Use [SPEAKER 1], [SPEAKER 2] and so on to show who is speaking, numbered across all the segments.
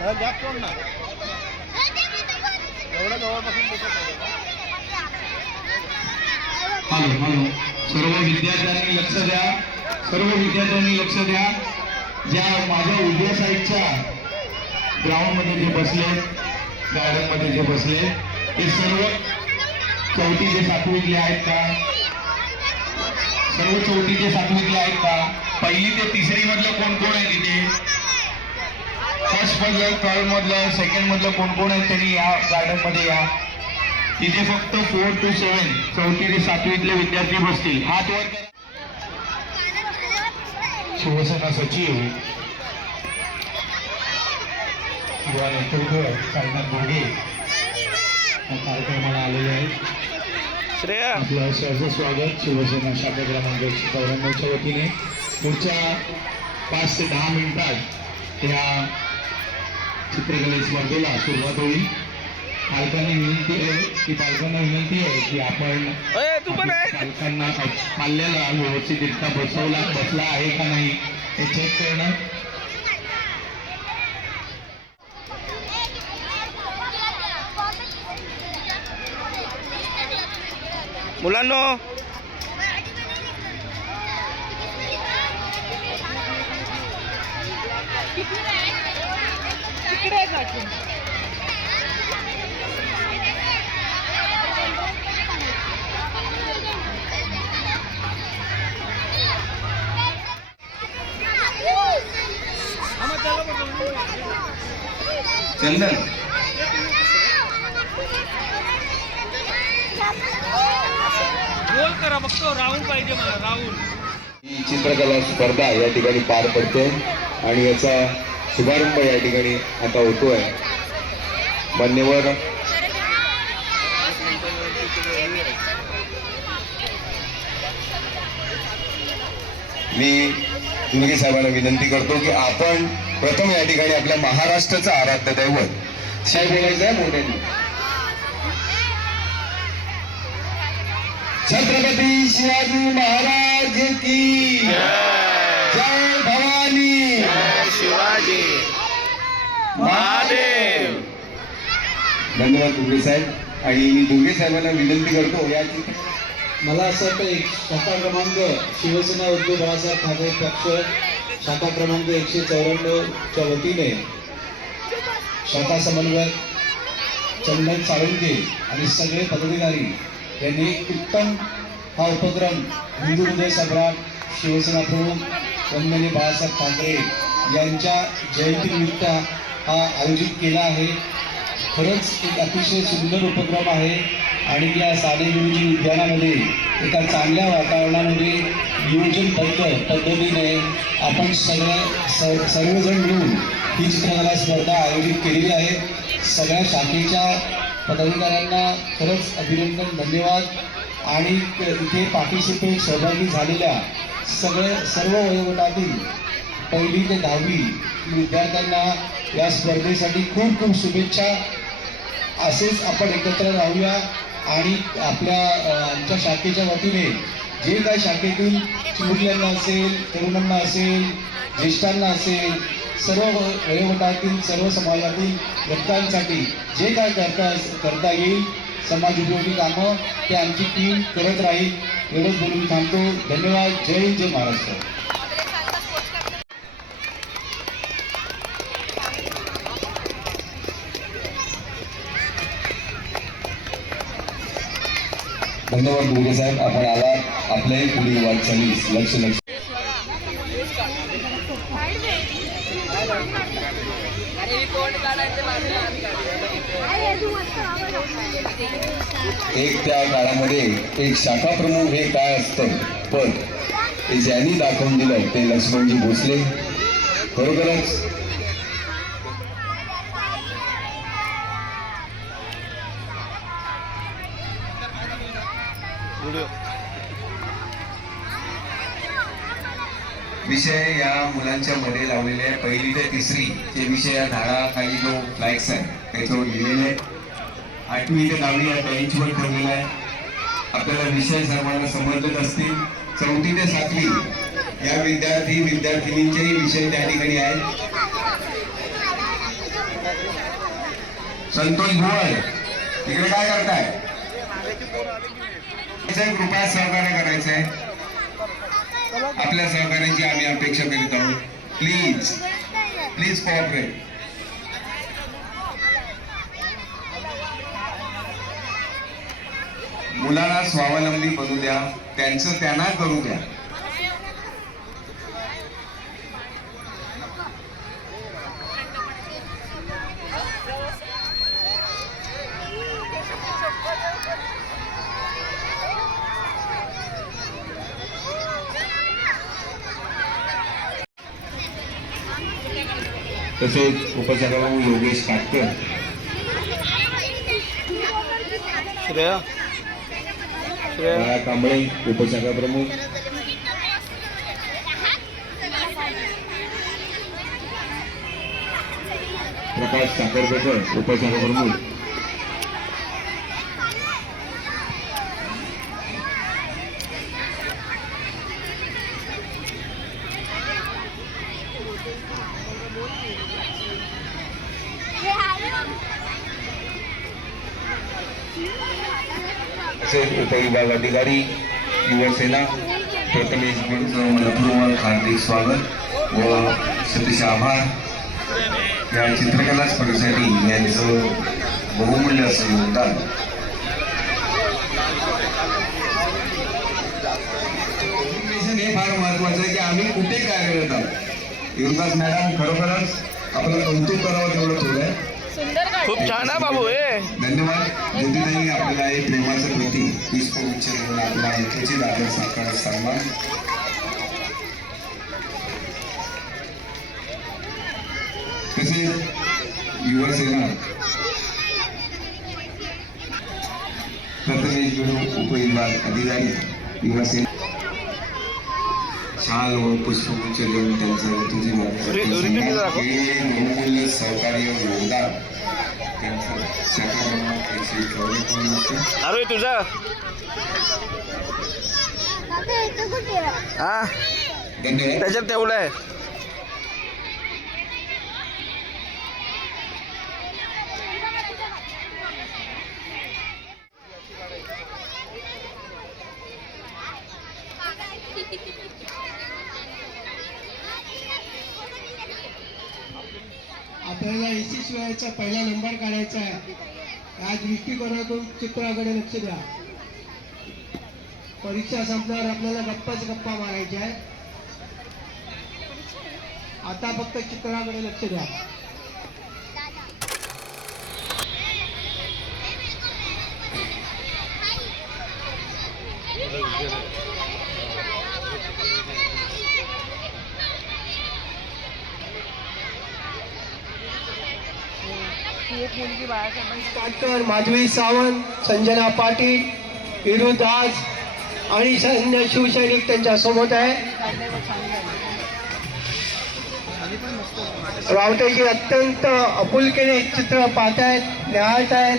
[SPEAKER 1] Gap कोण ना जवळपासून
[SPEAKER 2] सर्व विद्यार्थ्यांनी लक्ष द्या. सर्व विद्यार्थ्यांनी लक्ष द्या. ज्या माझ्या उजव्या साईडच्या ग्राउंडमध्ये जे बसले गार्डनमध्ये जे बसले ते सर्व चौथीचे सातवीतले आहेत का? सर्व चौथीचे सातवीतले आहेत का? पहिली ते तिसरी मधलं कोण कोण आहे तिथे? फर्स्ट मधलं थर्ड मधलं सेकंड मधलं कोण कोण आहे त्यांनी या गार्डनमध्ये या. तिथे फक्त फोर टू सेवन चौथी ते सातवीतले विद्यार्थी बसतील. हात वर करा. शिवसेना सचिव. युवा नेतृत्व साईनाथ बोर्गे या कार्यक्रमाला आलेले आहेत.
[SPEAKER 1] श्रेया.
[SPEAKER 2] आपलं सहज स्वागत शिवसेना शाखा क्रमांक एकशे चौऱ्याण्णवच्या वतीने. पुढच्या पाच ते दहा मिनिटात या चित्रकले स्पर्धेला सुरुवात होईल. पालकांनी विनंती आहे की पालकांना विनंती आहे की आपण पालकांना पाल्याला व्यवस्थितरित्या बसवला बसला आहे का नाही हे चेक करणं
[SPEAKER 1] मुलांनो
[SPEAKER 3] काढून
[SPEAKER 2] चंदन.
[SPEAKER 1] रोल करा बघतो राहुल पाहिजे मला राहुल.
[SPEAKER 4] ही चित्रकला स्पर्धा या ठिकाणी पार पडते आणि याचा शुभारंभ या ठिकाणी आता होतोय. मान्यवर मी दुर्गे साहेबांना विनंती करतो की आपण प्रथम या ठिकाणी आपल्या महाराष्ट्राचं आराध्य दैवत साहेब बोलायचं आहे मोठ्यांनी. छत्रपती शिवाजी महाराज की धन्यवाद दुर्गे साहेब. आणि मी दुर्गे साहेबांना विनंती करतो या
[SPEAKER 5] मला असं वाटतं एक शाखा क्रमांक शिवसेना उद्धव बाळासाहेब ठाकरे पक्ष शाखा क्रमांक एकशे चौऱ्याण्णवच्या वतीने शाखा समन्वयक चंदन साळुंके आणि सगळे पदाधिकारी यांनी उत्तम हा उपक्रम हिंदू हृदय सम्राट शिवसेना प्रमुख वंदनीय बाळासाहेब ठाकरे यांच्या जयंतीनिमित्त हा आयोजित केला आहे. खरंच एक अतिशय सुंदर उपक्रम आहे आणि या साने गुरुजी उद्यानामध्ये एका चांगल्या वातावरणामध्ये नियोजनबद्ध पद्धतीने आपण सगळ्या स सर्वजण मिळून ही चित्रकला स्पर्धा आयोजित केलेली आहे. सगळ्या शाखेच्या पदाधिकाऱ्यांना खरंच अभिनंदन धन्यवाद. आणि इथे पार्टिसिपेट सहभागी झालेल्या सगळ्या सर्व वयोगटातील पहिली ते दहावी विद्यार्थ्यांना या स्पर्धेसाठी खूप खूप शुभेच्छा. असेच आपण एकत्र राहूया आणि आपल्या आमच्या शाखेच्या वतीने जे काही शाखेतील मुलांना असेल तरुणांना असेल ज्येष्ठांना असेल सर्व व- वयोगटातील सर्व समाजातील घटकांसाठी जे काय करता करता येईल समाज उपयोगी कामं ते आमची टीम करत राहील. एवढंच बोलून थांबतो. धन्यवाद. जय जय महाराष्ट्र.
[SPEAKER 4] धन्यवाद दुर्गे साहेब आपण आलात आपल्याही पुढील वाटचालीस लक्ष लक्ष. एक त्या काळामध्ये एक शाखा प्रमुख हे काय असतं? पण ते ज्यांनी दाखवून दिलं ते लक्ष्मणजी भोसले. खरोखरच
[SPEAKER 1] व्हिडिओ
[SPEAKER 4] विषय या मुलांच्या मध्ये लावलेले आहे. पहिली ते तिसरी जे विषय या झाडाखाली जो फ्लॅक्स आहे त्याच्यावर लिहिलेले आहे आठवी ते दहावी या बेंचवर ठेवलेला आहे. आपल्याला विषय सर्वांना समजत असतील. चौथी ते सातवी या विद्यार्थी विद्यार्थिनींचेही विषय त्या ठिकाणी आहेत. संतोष भुवळ तिकडे काय करताय? कृपया सहकार्य करायचंय आपल्या सहकार्याची आम्ही अपेक्षा करीत आहोत. प्लीज प्लीज कॉपरेट मुलांना स्वावलंबी बनू द्या. त्यांचं त्यांना करू द्या. तसेच उपसभापती योगेश काटकर
[SPEAKER 1] श्रेया श्रेया
[SPEAKER 2] बाळा कांबळे उपशाखा प्रमुख प्रकाश साखरकर उपशाखा प्रमुख अधिकारी युवासेना
[SPEAKER 4] प्रथमेश मनपूर्वक हार्दिक स्वागत। व सतीश आभार। या चित्रकला स्पर्धेसाठी यांचं बहुमूल्य असं योगदान। हे फार महत्वाचं आहे की आम्ही कुठे कार्यरत आहोत? युवराज मॅडम खरोखरच आपलं कौतुक करावं तेवढं थोडं आहे.
[SPEAKER 1] खूप छान आहे बाबू हे
[SPEAKER 4] धन्यवाद. ज्योतिताई आपल्याला हे प्रेमाचं प्रतीक पुष्पगुच्छ देऊन आपला ऐक्याची दादा साकार सन्मान. तसेच युवासेना प्रथमेश गुरु उपविभाग अधिकारी युवासेना शाल व पुष्पगुच्छ देऊन त्यांचं. हे बहुमूल्य सहकार्य योगदान त्यांचं चौवेचाळीस
[SPEAKER 1] अरे तुझा? हा?
[SPEAKER 4] धन्यवाद
[SPEAKER 1] त्याच्यात ठेवलंय.
[SPEAKER 3] आपल्याला एसी शिवायचा पहिला नंबर काढायचा आहे. या दृष्टिकोनातून चित्राकडे लक्ष द्या. परीक्षा संपल्यावर आपल्याला गप्पाच गप्पा मारायच्या आहे आता फक्त चित्राकडे लक्ष द्या. काटकर माधवी सावंत संजना पाटील विरू दास आणि सैन्य शिवसैनिक त्यांच्यासोबत आहे. रावतेजी अत्यंत आपुलकीने चित्र पाहतायत आहेत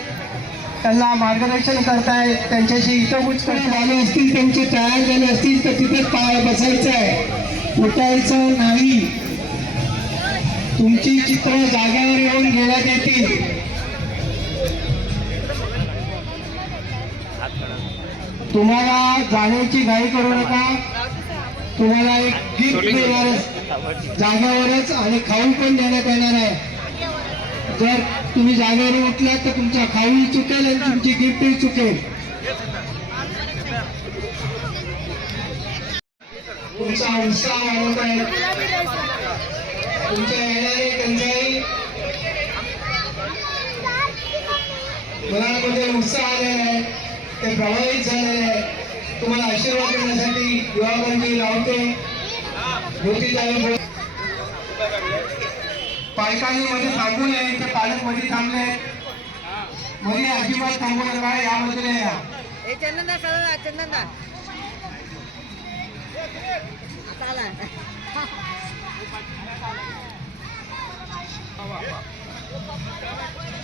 [SPEAKER 3] त्यांना मार्गदर्शन करतायत त्यांच्याशी हितगुज झाले असतील त्यांची तयार झाले असतील तर तिथे पाय बसायचं आहे उठायचं नाही. तुमची चित्र जागेवर येऊन घेण्यात येतील तुम्हाला जाण्याची घाई करू नका. तुम्हाला एक गिफ्ट देणार जागेवरच आणि खाऊ पण देण्यात येणार आहे. जर तुम्ही जागेवर उठलात तर तुमचा खाऊही चुकेल आणि तुमची गिफ्टही चुकेल. तुमचा उत्साह वाढवत आहे तुमच्या येणारे टंचाई मुलांमध्ये उत्साह आलेला आहे ते प्रभावित झालेले आहे. तुम्हाला आशीर्वाद देण्यासाठी युवाबंदी लावते. ज्योतिताई पालकांनी मध्ये थांबू नये ते पालकमध्ये थांबले. मध्ये अजिबात थांबू नका यामध्ये या.
[SPEAKER 6] चंदनदा आता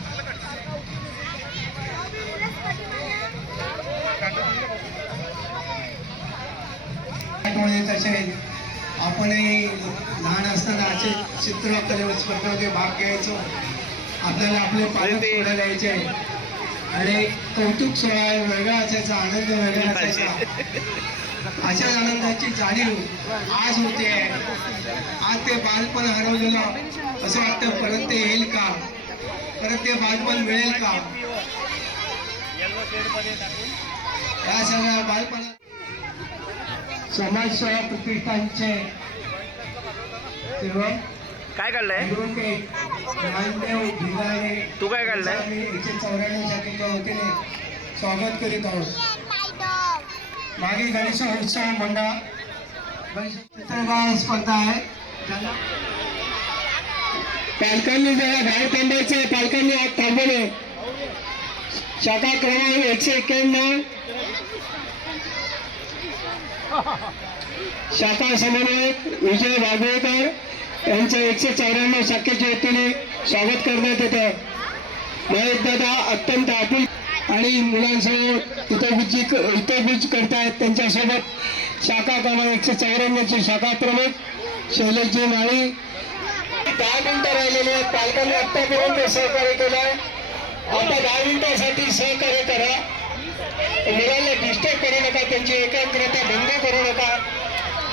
[SPEAKER 3] आठवणी तसे आपणही लहान असताना असे चित्रकले स्पर्धेमध्ये भाग घ्यायचो. आपल्याला आपले पालक सोडायला यायचे आणि कौतुक सोहळा वेगळा असायचा आनंद वेगळा असायचा. अशाच आनंदाची जाणीव आज होते. आज ते बालपण हरवलेलं असं वाटतं परत ते येईल का? परत ते बालपण मिळेल का? या सगळ्या बालपणा समाजसेवा प्रतिष्ठानचे
[SPEAKER 1] काय काढलंय? तू काय काढलंय?
[SPEAKER 3] एकशे चौऱ्याण्णव शाखेच्या वतीने स्वागत करीत आहोत. मागे मंडळ गणेश चित्रगाळ स्पर्धा आहे. पालकांनी जरा बाहेर थांबायचे पालकांनी आत थांबवले. शाखा क्रमांक एकशे एक्क्याण्णव शाखा समन्वयक विजय वाघवेकर यांचं एकशे चौऱ्याण्णव शाखेच्या वतीने स्वागत करण्यात येतं महेश दादा अत्यंत आपुल आणि मुलांसमोर हितोबुजी हितोबुज करतायत त्यांच्यासोबत शाखा क्रमांक एकशे चौऱ्याण्णवचे शाखा प्रमुख शैलेशजी माळी. दहा मिनिटं राहिलेली आहेत. पालकांनी आत्तापर्यंत सहकार्य केलं आहे आता दहा मिनिटासाठी सहकार्य करा. मुलांना डिस्टर्ब करू नका त्यांची एकाग्रता भंग करू नका.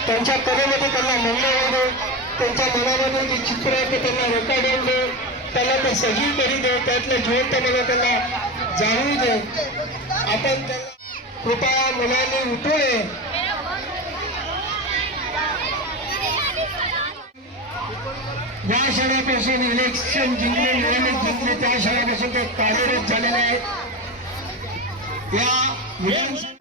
[SPEAKER 3] त्यांच्या कलेमध्ये त्यांना म्हणणं दे. त्यांच्या मनामध्ये जे चित्र आहे ते त्यांना रेकॉर्डिंग दे. त्याला ते सजीव करी दे. त्यातलं जिवंतपणा त्यांना जाणवू दे. आपण त्यांना कृपया मुलांनी उठू नये या शाळेपासून इलेक्शन जिंकले निवडणूक जिंकली. त्या शाळेपासून ते कार्यरत झालेले आहेत. या मुलांसाठी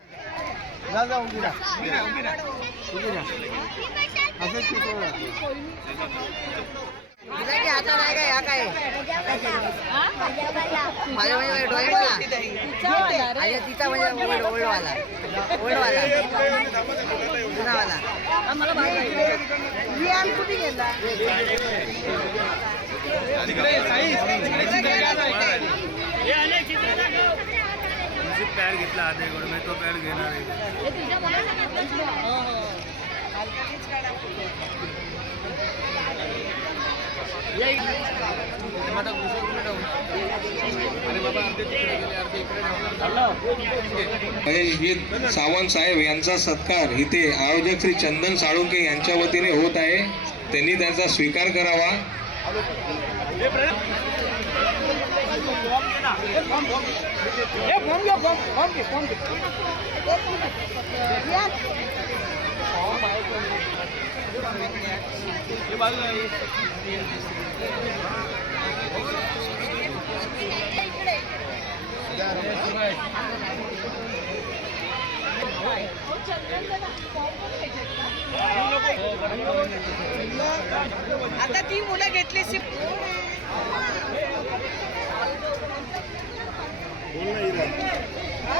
[SPEAKER 6] काय माझ्या तिचा म्हणजे ओल्डवाला ओल्डवाला जुनावाला कुठे गेला
[SPEAKER 1] पॅड घेतला आधेकडून मी म्हणजे तो पॅड घेणार आहे.
[SPEAKER 2] विविध सावंत साहेब यांचा सत्कार इथे आयोजक श्री चंदन साळुंके यांच्या वतीने होत आहे. त्यांनी त्यांचा स्वीकार करावा.
[SPEAKER 6] आता ती मुलं घेतली